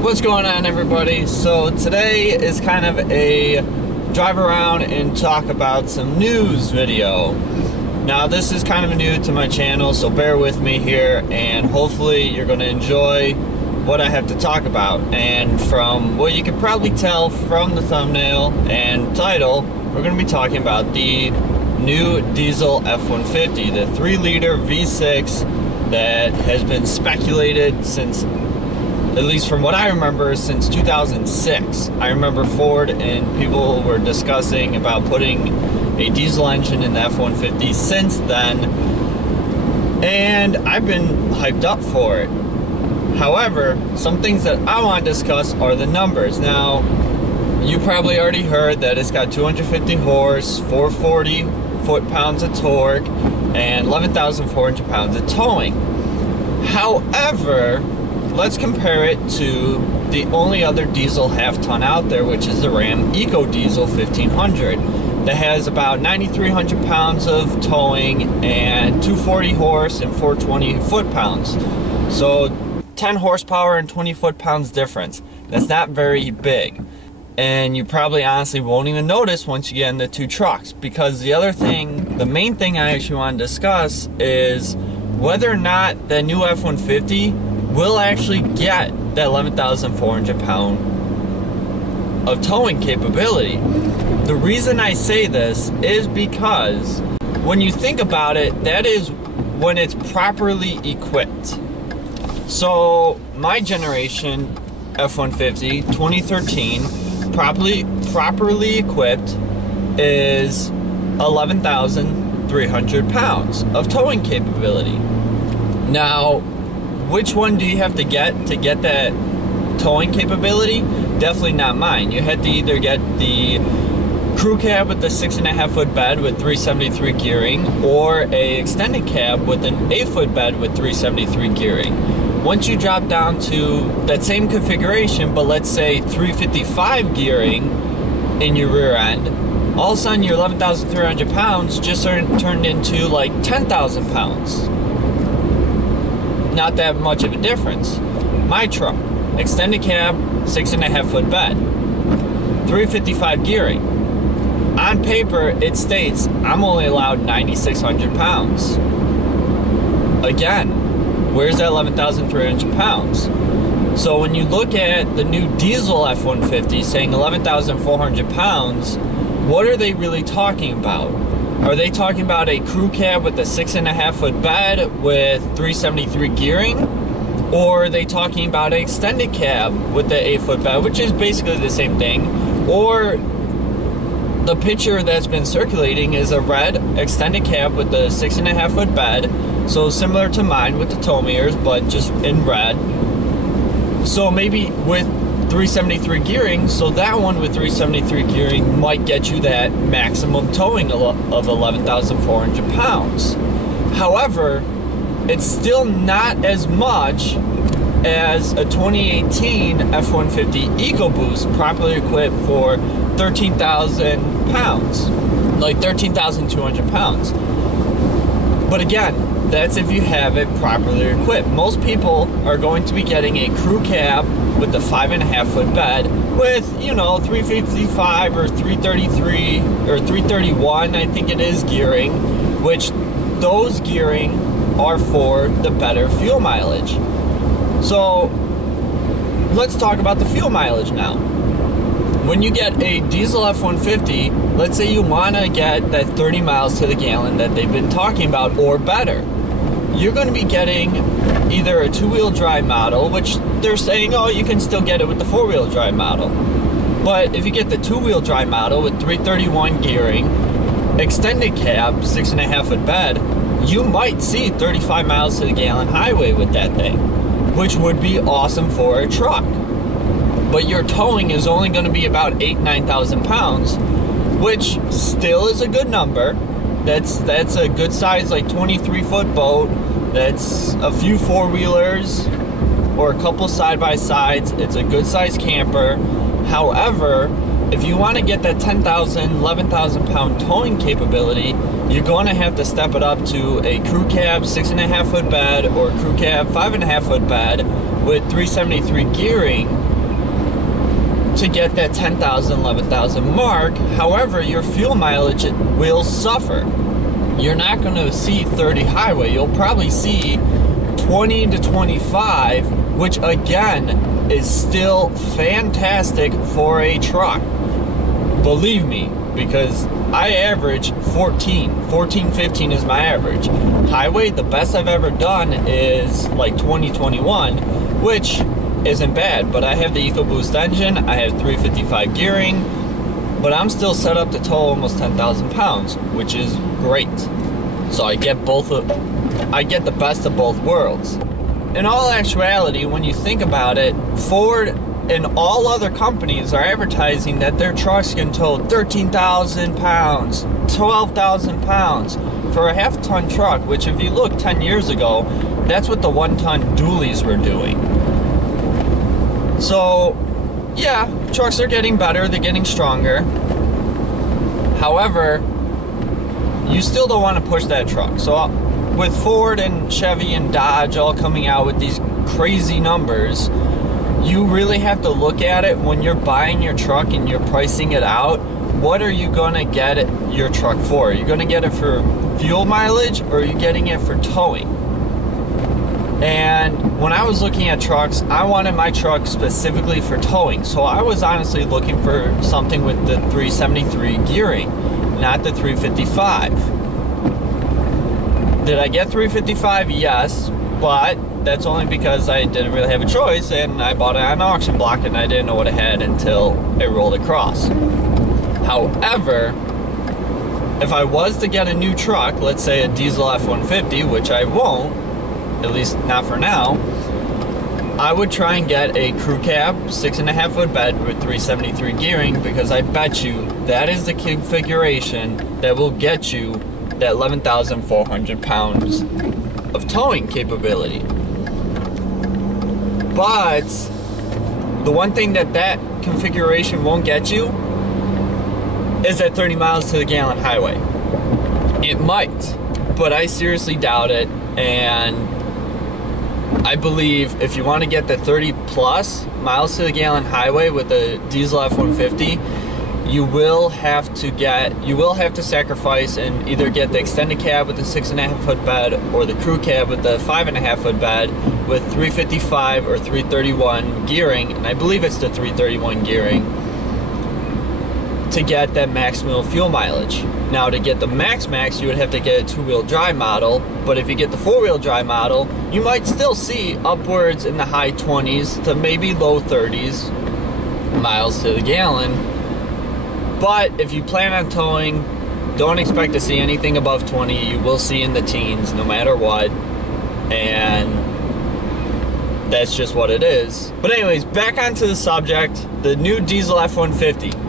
What's going on, everybody? So today is kind of a drive around and talk about some news video. Now this is kind of new to my channel, so bear with me here, and hopefully you're going to enjoy what I have to talk about. And from what you can probably tell from the thumbnail and title, we're going to be talking about the new diesel F-150, the 3-liter V6 that has been speculated since, at least from what I remember, since 2006. I remember Ford and people were discussing about putting a diesel engine in the F-150 since then, and I've been hyped up for it. However, some things that I want to discuss are the numbers. Now, you probably already heard that it's got 250 horse, 440 foot-pounds of torque, and 11,400 pounds of towing. However, let's compare it to the only other diesel half-ton out there, which is the Ram EcoDiesel 1500. That has about 9,300 pounds of towing and 240 horse and 420 foot-pounds. So 10 horsepower and 20 foot-pounds difference. That's not very big. And you probably honestly won't even notice once you get in the two trucks. Because the main thing I actually want to discuss is whether or not the new F-150 will actually get that 11,400 pound of towing capability. The reason I say this is because when you think about it, that is when it's properly equipped. So my generation F-150 2013 properly equipped is 11,300 pounds of towing capability. Now, which one do you have to get that towing capability? Definitely not mine. You had to either get the crew cab with the 6.5 foot bed with 373 gearing, or a extended cab with an 8 foot bed with 373 gearing. Once you drop down to that same configuration, but let's say 355 gearing in your rear end, all of a sudden your 11,300 pounds just turned into like 10,000 pounds. Not that much of a difference. My truck, extended cab, 6.5 foot bed, 355 gearing. On paper, it states I'm only allowed 9,600 pounds. Again, where's that 11,300 pounds? So when you look at the new diesel F-150 saying 11,400 pounds, what are they really talking about? Are they talking about a crew cab with a 6.5 foot bed with 373 gearing? Or are they talking about an extended cab with the 8 foot bed, which is basically the same thing? Or the picture that's been circulating is a red extended cab with the 6.5 foot bed, so similar to mine with the tow mirrors, but just in red. So maybe with 373 gearing, so that one with 373 gearing might get you that maximum towing of 11,400 pounds. However, it's still not as much as a 2018 F-150 EcoBoost properly equipped for 13,000 pounds, like 13,200 pounds. But again, that's if you have it properly equipped. Most people are going to be getting a crew cab with the 5.5 foot bed with, you know, 355 or 333 or 331, I think it is, gearing, which those gearing are for the better fuel mileage. So let's talk about the fuel mileage now. When you get a diesel F-150, let's say you want to get that 30 miles to the gallon that they've been talking about or better, you're going to be getting either a 2-wheel drive model, which they're saying, oh, you can still get it with the 4-wheel drive model. But if you get the 2-wheel drive model with 331 gearing, extended cab, 6.5 foot bed, you might see 35 miles to the gallon highway with that thing, which would be awesome for a truck. But your towing is only going to be about 9,000 pounds, which still is a good number. That's a good size, like 23 foot boat. That's a few 4-wheelers or a couple side-by-sides. It's a good size camper. However, if you want to get that 10,000, 11,000 pound towing capability, you're going to have to step it up to a crew cab 6.5 foot bed or a crew cab 5.5 foot bed with 373 gearing to get that 10,000, 11,000 mark. However, your fuel mileage will suffer. You're not going to see 30 highway. You'll probably see 20 to 25, which again is still fantastic for a truck. Believe me, because I average 14, 15 is my average. Highway, the best I've ever done is like 20, 21, which isn't bad, but I have the EcoBoost engine, I have 355 gearing, but I'm still set up to tow almost 10,000 pounds, which is great. So I get the best of both worlds. In all actuality, when you think about it, Ford and all other companies are advertising that their trucks can tow 13,000 pounds, 12,000 pounds for a half-ton truck, which if you look 10 years ago, that's what the one-ton dualies were doing. So, yeah, trucks are getting better, they're getting stronger. However, you still don't want to push that truck. So, with Ford and Chevy and Dodge all coming out with these crazy numbers, you really have to look at it when you're buying your truck and you're pricing it out. What are you going to get your truck for? Are you going to get it for fuel mileage, or are you getting it for towing? And when I was looking at trucks, I wanted my truck specifically for towing. So I was honestly looking for something with the 373 gearing, not the 355. Did I get 355? Yes, but that's only because I didn't really have a choice, and I bought it on an auction block and I didn't know what it had until it rolled across. However, if I was to get a new truck, let's say a diesel F-150, which I won't, at least not for now, I would try and get a crew cab, 6.5 foot bed with 373 gearing, because I bet you that is the configuration that will get you that 11,400 pounds of towing capability. But the one thing that configuration won't get you is that 30 miles to the gallon highway. It might, but I seriously doubt it. And I believe if you want to get the 30 plus miles to the gallon highway with the diesel F-150, you will have to sacrifice and either get the extended cab with the 6.5 foot bed or the crew cab with the 5.5 foot bed with 355 or 331 gearing, and I believe it's the 331 gearing, to get that maximal fuel mileage. Now, to get the max, you would have to get a 2-wheel drive model, but if you get the 4-wheel drive model, you might still see upwards in the high 20s to maybe low 30s miles to the gallon. But if you plan on towing, don't expect to see anything above 20. You will see in the teens no matter what, and that's just what it is. But anyways, back onto the subject, the new diesel F-150.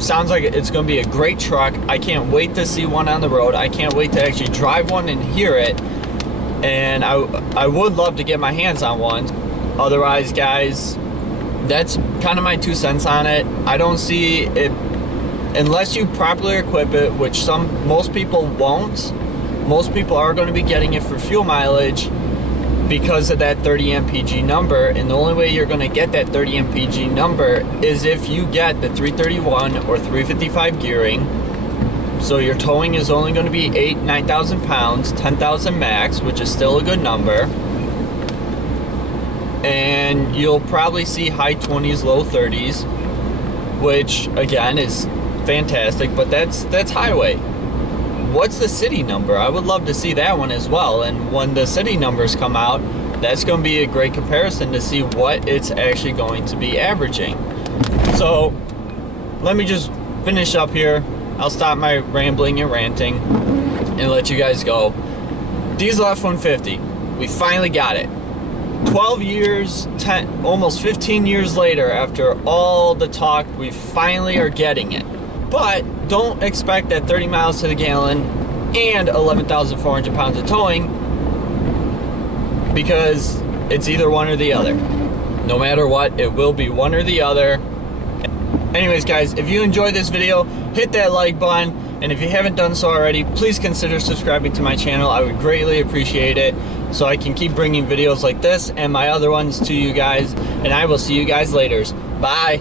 Sounds like it's going to be a great truck. I can't wait to see one on the road. I can't wait to actually drive one and hear it. And I would love to get my hands on one. Otherwise, guys, that's kind of my 2 cents on it. I don't see it, unless you properly equip it, which most people won't. Most people are going to be getting it for fuel mileage because of that 30 MPG number, and the only way you're going to get that 30 MPG number is if you get the 331 or 355 gearing. So your towing is only going to be 9,000 pounds, 10,000 max, which is still a good number, and you'll probably see high 20s, low 30s, which again is fantastic, but that's highway. What's the city number? I would love to see that one as well. And when the city numbers come out, that's going to be a great comparison to see what it's actually going to be averaging. So let me just finish up here. I'll stop my rambling and ranting and let you guys go. Diesel F-150, we finally got it. 12 years, almost 15 years later, after all the talk, we finally are getting it. But don't expect that 30 miles to the gallon and 11,400 pounds of towing, because it's either one or the other. No matter what, it will be one or the other. Anyways, guys, if you enjoyed this video, hit that like button, and if you haven't done so already, please consider subscribing to my channel. I would greatly appreciate it. so I can keep bringing videos like this and my other ones to you guys, and I will see you guys later. Bye.